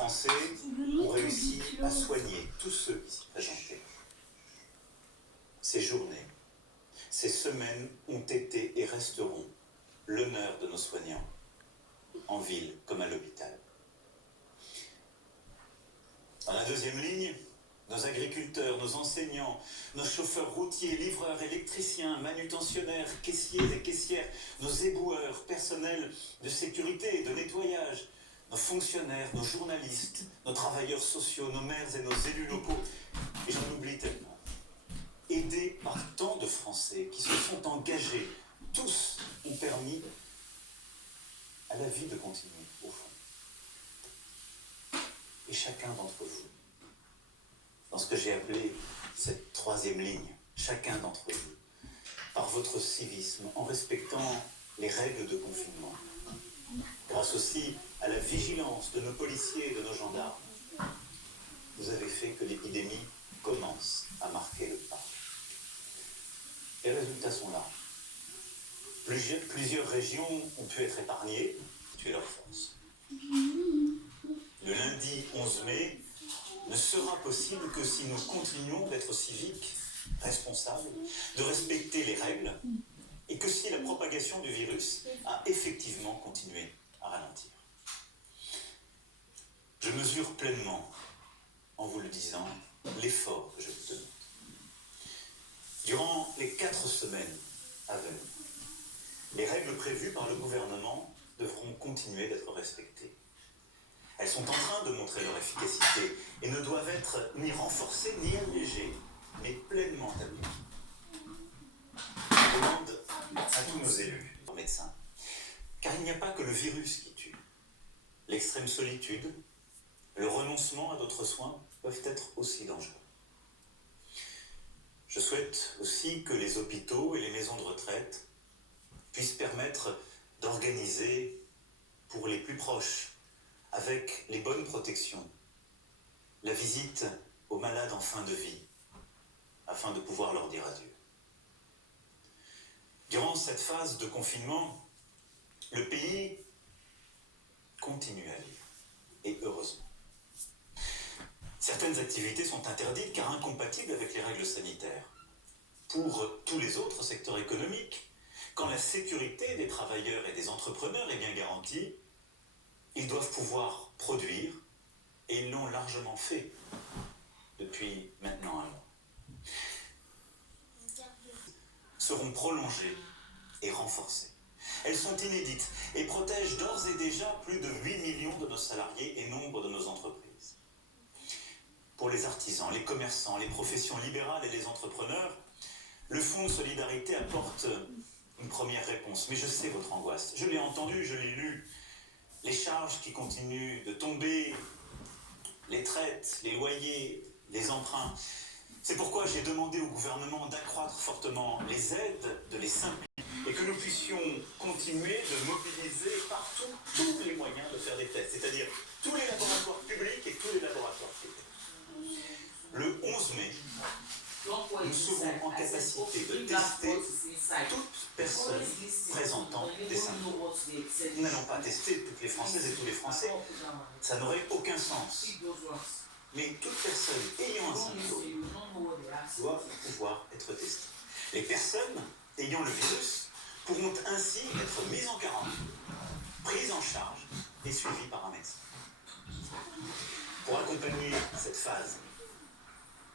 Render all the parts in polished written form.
Français ont réussi à soigner tous ceux qui s'y présentaient. Ces journées, ces semaines ont été et resteront l'honneur de nos soignants, en ville comme à l'hôpital. Dans la deuxième ligne, nos agriculteurs, nos enseignants, nos chauffeurs routiers, livreurs, électriciens, manutentionnaires, caissiers et caissières, nos éboueurs, personnels de sécurité et de nettoyage, nos fonctionnaires, nos journalistes, nos travailleurs sociaux, nos maires et nos élus locaux, et j'en oublie tellement. Aidés par tant de Français qui se sont engagés, tous ont permis à la vie de continuer, au fond. Et chacun d'entre vous, dans ce que j'ai appelé cette troisième ligne, chacun d'entre vous, par votre civisme, en respectant les règles de confinement, grâce aussi à la vigilance de nos policiers et de nos gendarmes, vous avez fait que l'épidémie commence à marquer le pas. Les résultats sont là. Plusieurs régions ont pu être épargnées, tuer leur force. Le lundi 11 mai ne sera possible que si nous continuons d'être civiques, responsables, de respecter les règles, et que si la propagation du virus a effectivement continué à ralentir. Je mesure pleinement, en vous le disant, l'effort que je vous demande. Durant les 4 semaines à venir, les règles prévues par le gouvernement devront continuer d'être respectées. Elles sont en train de montrer leur efficacité et ne doivent être ni renforcées ni allégées, mais pleinement appliquées. Je demande à tous nos élus, aux médecins, car il n'y a pas que le virus qui tue. L'extrême solitude, le renoncement à d'autres soins peuvent être aussi dangereux. Je souhaite aussi que les hôpitaux et les maisons de retraite puissent permettre d'organiser pour les plus proches, avec les bonnes protections, la visite aux malades en fin de vie, afin de pouvoir leur dire adieu. Durant cette phase de confinement, le pays continue à vivre, et heureusement. Certaines activités sont interdites car incompatibles avec les règles sanitaires. Pour tous les autres secteurs économiques, quand la sécurité des travailleurs et des entrepreneurs est bien garantie, ils doivent pouvoir produire, et ils l'ont largement fait depuis maintenant un mois. Seront prolongées et renforcées. Elles sont inédites et protègent d'ores et déjà plus de 8 millions de nos salariés et nombre de nos entreprises. Pour les artisans, les commerçants, les professions libérales et les entrepreneurs, le Fonds de solidarité apporte une première réponse. Mais je sais votre angoisse. Je l'ai entendu, je l'ai lu. Les charges qui continuent de tomber, les traites, les loyers, les emprunts. C'est pourquoi j'ai demandé au gouvernement d'accroître fortement les aides, de les simplifier, et que nous puissions continuer de mobiliser partout tous les moyens de faire des tests, c'est-à-dire tous les laboratoires publics et tous les laboratoires privés. Le 11 mai, nous serons en capacité de tester toute personne présentant des symptômes. Nous n'allons pas tester toutes les Françaises et tous les Français, ça n'aurait aucun sens. Mais toute personne ayant un symptôme doit pouvoir être testée. Les personnes ayant le virus pourront ainsi être mises en quarantaine, prises en charge et suivies par un médecin. Pour accompagner cette phase,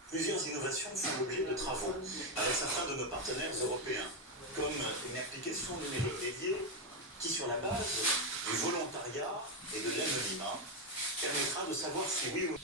plusieurs innovations font l'objet de travaux avec certains de nos partenaires européens, comme une application numérique dédiée qui, sur la base du volontariat et de l'anonymat, permettra de savoir si oui ou non